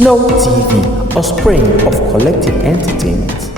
Snow TV, a spring of collective entertainment.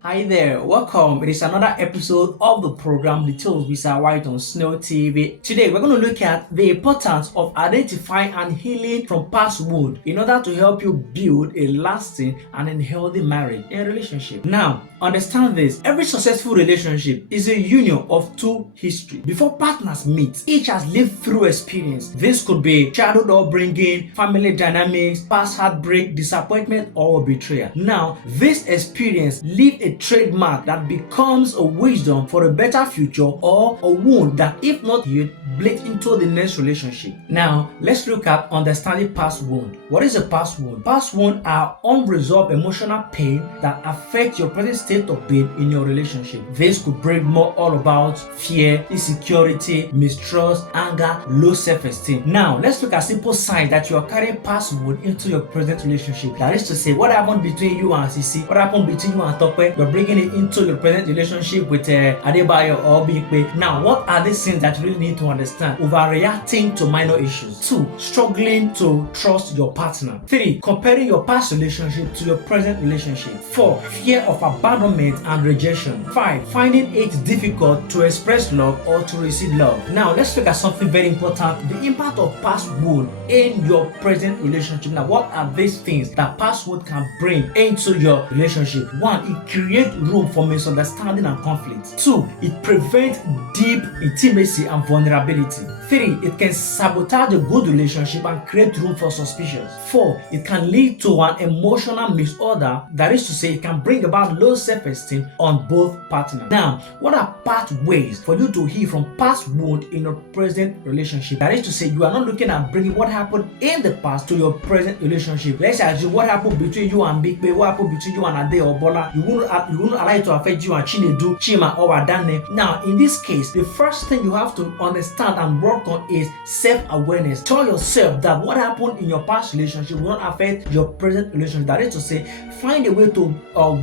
Hi there, welcome. It is another episode of the program Details with our White on Snow TV. Today we're going to look at the importance of identifying and healing from past wound in order to help you build a lasting and a healthy marriage and relationship. Now, understand this. Every successful relationship is a union of two histories. Before partners meet, each has lived through experience. This could be childhood upbringing, family dynamics, past heartbreak, disappointment, or betrayal. Now, this experience leaves a trademark that becomes a wisdom for a better future, or a wound that, if not healed, bleeds into the next relationship. Now, let's look at understanding past wound. What is a past wound? Past wounds are unresolved emotional pain that affect your present state of being in your relationship. This could bring more all about fear, insecurity, mistrust, anger, low self-esteem. Now, let's look at simple signs that you are carrying past wound into your present relationship. That is to say, what happened between you and Sisi? What happened between you and Tope? You're bringing it into your present relationship with Adebayo or Bigbe. Now, what are these things that you really need to understand? Overreacting to minor issues. 2. Struggling to trust your partner. 3. Comparing your past relationship to your present relationship. 4. Fear of abandonment and rejection. 5. Finding it difficult to express love or to receive love. Now, let's look at something very important. The impact of past wound in your present relationship. Now, what are these things that past wound can bring into your relationship? 1. It creates room for misunderstanding and conflict. 2. It prevents deep intimacy and vulnerability. 3. It can sabotage a good relationship and create room for suspicion. 4. It can lead to an emotional misorder. That is to say, it can bring about low self-esteem on both partners. Now, what are pathways for you to heal from past wound in your present relationship? That is to say, you are not looking at bringing what happened in the past to your present relationship. Let's assume what happened between you and Big Bay, what happened between you and Ade or Bola. You won't allow it to affect you and Chinedu, Chima, or Adane. Now, in this case, the first thing you have to understand and work on is self-awareness. Tell yourself that what happened in your past relationship will not affect your present relationship. That is to say, find a way to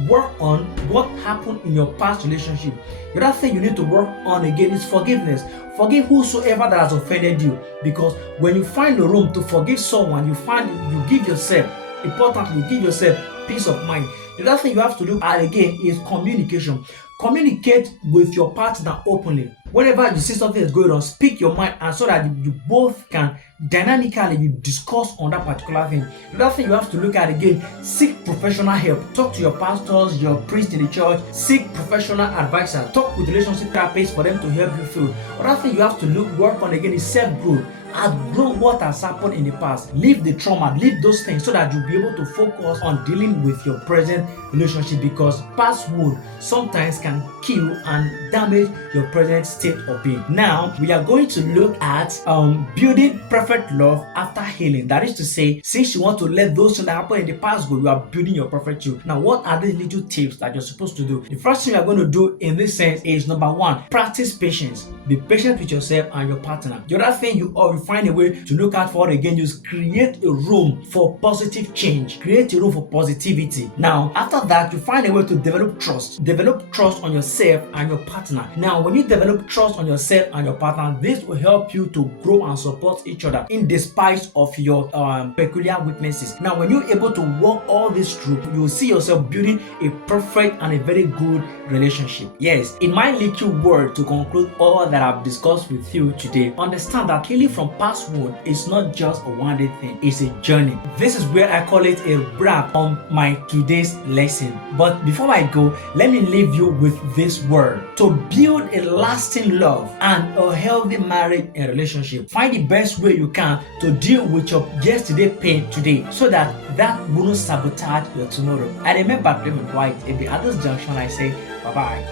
work on what happened in your past relationship. The other thing you need to work on again is forgiveness. Forgive whosoever that has offended you, because when you find the room to forgive someone, you give yourself, importantly, you give yourself peace of mind. The other thing you have to do again is communication. Communicate with your partner openly. Whenever you see something is going on, speak your mind, and so that you both can dynamically discuss on that particular thing. The other thing you have to look at again, seek professional help. Talk to your pastors, your priest in the church, seek professional advisor. Talk with relationship therapists for them to help you through. Another thing you have to work on again is self-growth. Outgrow what has happened in the past. Leave the trauma, leave those things, so that you'll be able to focus on dealing with your present relationship, because past wound sometimes can kill and damage your present state of being. Now, we are going to look at building perfect love after healing. That is to say, since you want to let those things that happened in the past go, you are building your perfect you. Now, what are the little tips that you're supposed to do? The first thing you're going to do in this sense is, number 1, practice patience. Be patient with yourself and your partner. The other thing you find a way to look out for again is create a room for positive change. Create a room for positivity. Now, after that, you find a way to develop trust. Develop trust on yourself and your partner. Now, when you develop trust on yourself and your partner, this will help you to grow and support each other in despite of your peculiar weaknesses. Now, when you're able to walk all this through, you will see yourself building a perfect and a very good relationship. Yes, in my little word to conclude all that I've discussed with you today, understand that healing from past wound is not just a one-day thing, it's a journey. This is where I call it a wrap on my today's lesson. But before I go, let me leave you with this word. To build a lasting love and a healthy marriage and relationship, find the best way you can to deal with your yesterday pain today, so that won't sabotage your tomorrow. I remember Clement White. At the other junction, I say bye-bye.